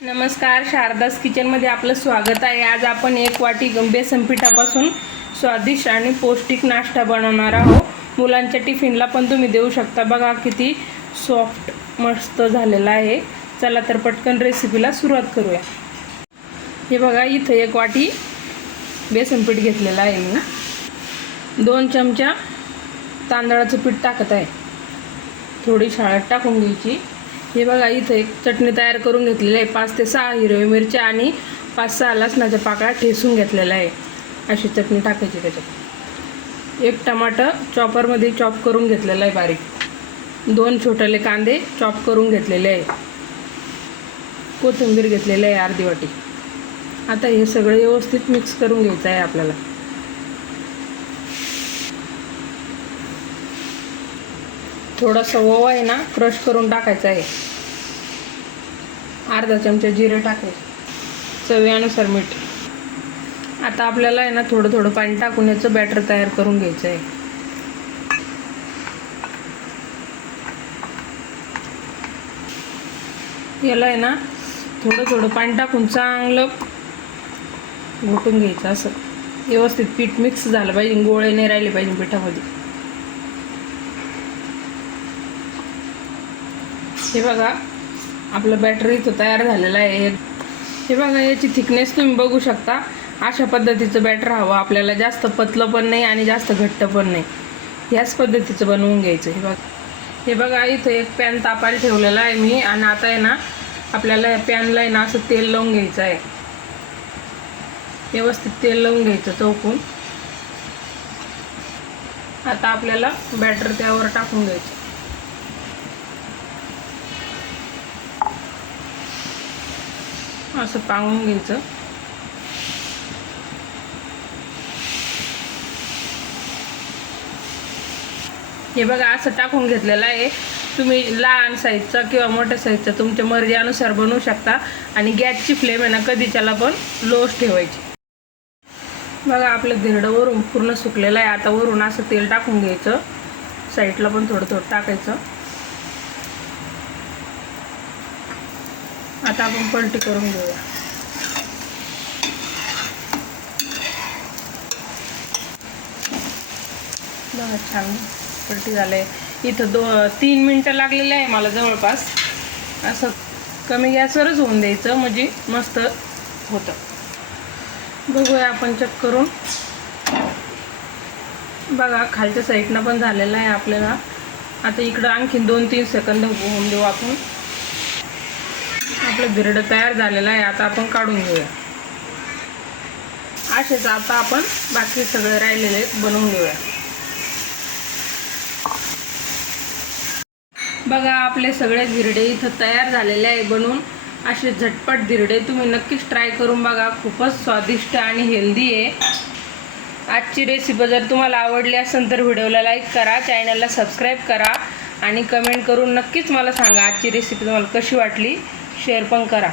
नमस्कार शारदास किचनमध्ये आपलं स्वागत आहे. आज आपण एक वाटी बेसन पिठापासून स्वादिष्ट आणि पौष्टिक नाश्ता बनवणार आहोत. मुलांच्या टिफिनला पण तुम्ही देऊ शकता. बघा किती सॉफ्ट मस्त झालेला आहे. चला तर पटकन रेसिपीला सुरुवात करूया. हे बघा इथं एक वाटी बेसन पीठ घेतलेलं आहे मी. दोन चमचा तांदळाचं पीठ टाकत आहे. थोडी शाळेत टाकून घ्यायची. हे बघा इथं एक चटणी तयार करून घेतलेली आहे. पाच ते सहा हिरव्या मिरच्या आणि पाच सहा लसणाच्या पाकळ्या ठेसून घेतलेला आहे. अशी चटणी टाकायची त्याच्यात. एक टमाटर चॉपरमध्ये चॉप करून घेतलेला आहे बारीक. दोन छोटले कांदे चॉप करून घेतलेले आहे. कोथिंबीर घेतलेली आहे अर्धी वाटी. आता हे सगळं व्यवस्थित मिक्स करून घ्यायचं आहे आपल्याला. थोडासा ओवा आहे ना क्रश करून टाकायचा आहे. अर्धा चमचा जिरे टाकायचे चवीनुसार मीठ. आता आपल्याला आहे ना थोडं थोडं पाणी टाकून याचं बॅटर तयार करून घ्यायचं आहे. याला आहे ना थोडं थोडं पाणी टाकून चांगलं घोटून घ्यायचं असं. व्यवस्थित पीठ मिक्स झालं पाहिजे गोळे नाही राहिले पाहिजे पिठामध्ये. हे बघा आपलं बॅटर इथं तयार झालेलं आहे. हे बघा याची थिकनेस तुम्ही बघू शकता. अशा पद्धतीचं बॅटर हवं. आपल्याला जास्त पतलं पण नाही आणि जास्त घट्ट पण नाही. ह्याच पद्धतीचं बनवून घ्यायचं. हे बघा. हे बघा इथं एक पॅन तापायला ठेवलेला आहे मी. आणि आता आहे ना आपल्याला या पॅनला आहे ना असं तेल लावून घ्यायचं आहे. व्यवस्थित तेल लावून घ्यायचं चौकून. आता आपल्याला बॅटर त्यावर टाकून घ्यायचं. असं पाहून घ्यायचं. हे बघा असं टाकून घेतलेलं आहे. तुम्ही लहान साईजचा किंवा मोठ्या साईजचा तुमच्या मर्जीनुसार बनवू शकता. आणि गॅसची फ्लेम आहे ना कधीच्याला पण लोच ठेवायची. बघा आपलं धिरडं वरून पूर्ण सुकलेलं आहे. आता वरून असं तेल टाकून घ्यायचं. साईडला पण थोडं थोडं टाकायचं. आता आपण पलटी करून घेऊया. बघा छान पलटी झालंय. इथं दो तीन मिनटं लागलेले आहे मला जवळपास. असं कमी गॅसवरच होऊन द्यायचं म्हणजे मस्त होतं. बघूया आपण चेक करून. बघा खालच्या साईडनं पण झालेलं आहे आपल्याला. आता इकडं आणखीन दोन तीन सेकंद होऊन देऊ आपण. आपलं बिरडं तयार झालेलं आहे आता आपण काढून घेऊया. असेच आता आपण बाकी सगळे राहिलेले बनवून घेऊया. बघा आपले सगळे धिरडे इथं तयार झालेले आहे बनवून असे झटपट धिरडे तुम्ही नक्कीच ट्राय करून बघा खूपच स्वादिष्ट आणि हेल्दी आहे. आजची रेसिपी जर तुम्हाला आवडली असेल तर व्हिडिओला लाईक करा चॅनलला सबस्क्राईब करा आणि कमेंट करून नक्कीच मला सांगा आजची रेसिपी तुम्हाला कशी वाटली. शेअर पण करा.